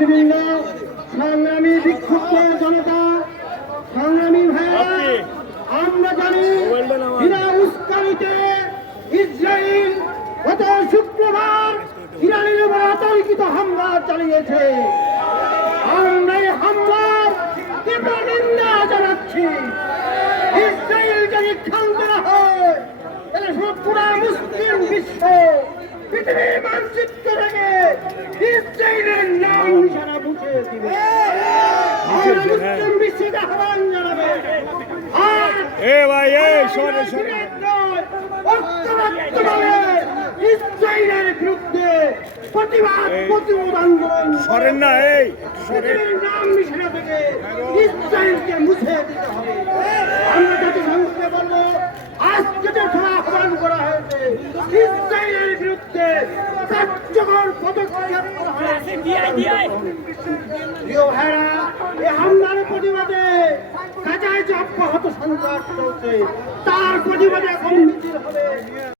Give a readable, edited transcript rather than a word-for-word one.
নেতৃবৃন্দ, সংগ্রামী বিক্ষুব্ধ জনতা, সংগ্রামী ভাইরা, আমরা জানি বিনা উস্কানিতে ইসরায়েল গত শুক্রবার ইরানের উপর অতর্কিত হামলা চালিয়েছে। আমরা এই হামলার তীব্র নিন্দা জানাচ্ছি। ইসরায়েল যদি ক্ষান্ত না হয় তাহলে পুরা মুসলিম বিশ্ব পৃথিবীর মানচিত্র থেকে ইসরায়েলের নাম নিশানা মুছে দিবে। মুসলিম বিশ্বকে আহ্বান জানাবে ইসরায়েলের বিরুদ্ধে প্রতিরোধ আন্দোলন নাম নিশানা থেকে ইসরায়েলকে মুছে দিতে হবে। আমরা জাতিসংঘকে বলবো, আজকে যে সভা আহ্বান করা হয়েছে ইসরায়েলের বিরুদ্ধে কার্যকর পদক্ষেপ করা হয়েছে। প্রিয় ভাইরা, এই হামলার প্রতিবাদে গাজায় যে অব্যাহত সন্ত্রাস চলছে তার প্রতিবাদে এখন মিছিল হবে।